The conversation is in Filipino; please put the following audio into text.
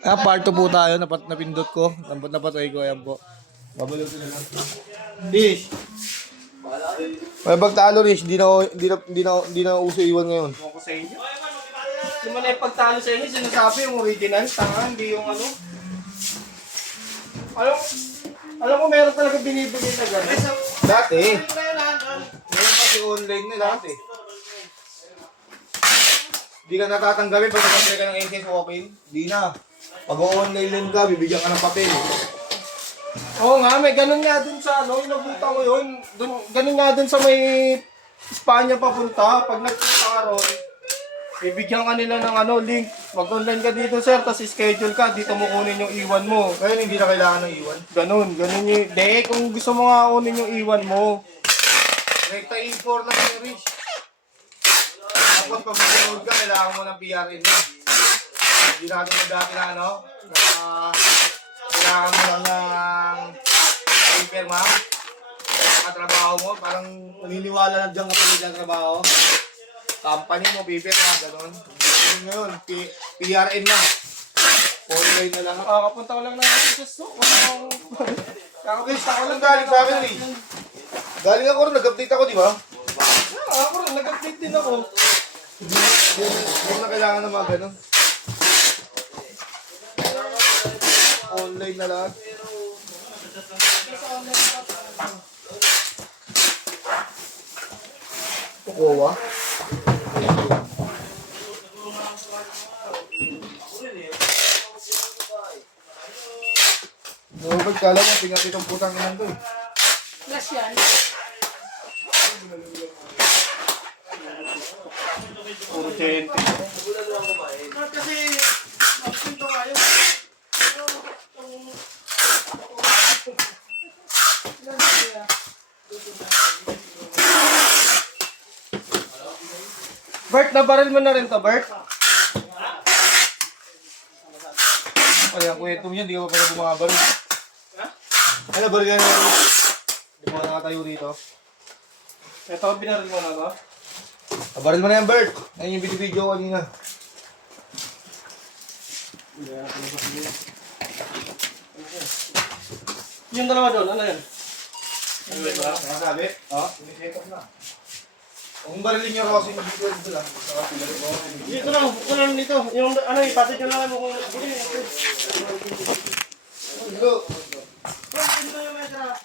Part 2 po tayo. Napindot ko. Napatay ko. Ayan po. Babalutin na lang. Dish. May pagtalo, Rish. Di na uso iwan ngayon. Ako sa inyo. Yung man yung pagtalo sa inyo, sinasabi yung original, tanga, hindi yung ano. Alam ko meron talaga binibigay na gano'n. Dati. Ngayon kasi online na lahat eh. Di ka natatanggapin pag nakapila ka ng SS open. Di na. Pag online lang ka, bibigyan ka ng papel. Oo nga, may ganun nga dun sa ano, inabutan ko yun. Ganun nga dun sa may Espanya papunta. Pag nagpunta ka ron, bibigyan ka nila ng ano, link. Mag-online ka dito, sir, tapos schedule ka, dito mo kunin yung iwan mo. Ngayon hindi na kailangan ng iwan. Ganun yung... De, kung gusto mo nga kunin yung iwan mo. Rekta E4 na yung Rich. Tapos pag mag-download ka, kailangan mo ng PRN na. Hindi natin na dati na ano, na kailangan mo lang ng paper ma'am. Katrabaho mo, parang naniniwala na dyan kapag dyan trabaho. Company mo, paper na, gano'n. Ganun ngayon, PRN na. Online na lang. Kakapunta ko lang na sa so. Kakapunta ko lang galing sa akin eh. Galing ako rin, nag-update ako, di ba? Ako rin, nag-update din ako. Hindi na kailangan ng mga gano'n. Online na lahat. Kukuha. Nubag kala mo, pingat itong putang inan to eh. Plus yan. Puro tente. Kasi, magpunto kayo. Bert, nabaril mo na rin to, Bert? Ay, ang kwento mo yan, di ka pa pala bumabaril. Ay, nabaril ka na. Hindi mo nakatayo dito. Ito, binaril mo na to? Nabaril mo na yan, Bert. Ayun yung video ko kanina. Yung dalawa doon, ano yan? Sabi? Ha? Siniset up na. Kung barilin niyo Rosie, dito lang. Dito lang, buko lang dito. Yung ano, ipatid nyo lang mo kung Hello. Dito yung metra.